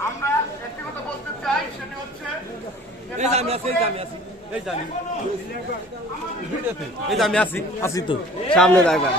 আমরা একটি কথা বলতে চাই সেটি হচ্ছে যে এই যে আমি আছি আছি এই যে আমি। এই যে আমি আছি আছি তো। সামনে এখনও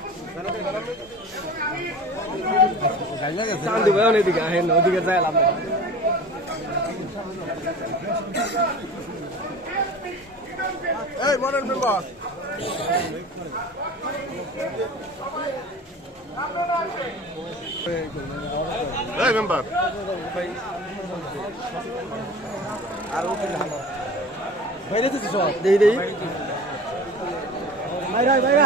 চান্দু ভাই ওদিকে আহেন ওদিকে যাই লাভ। এই মডেল মেম্বার এই মেম্বার বাইরে তো সব দেই দেই বাইরে বাইরে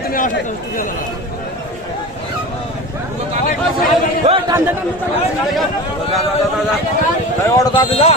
মামুন এই অটো দাদা যা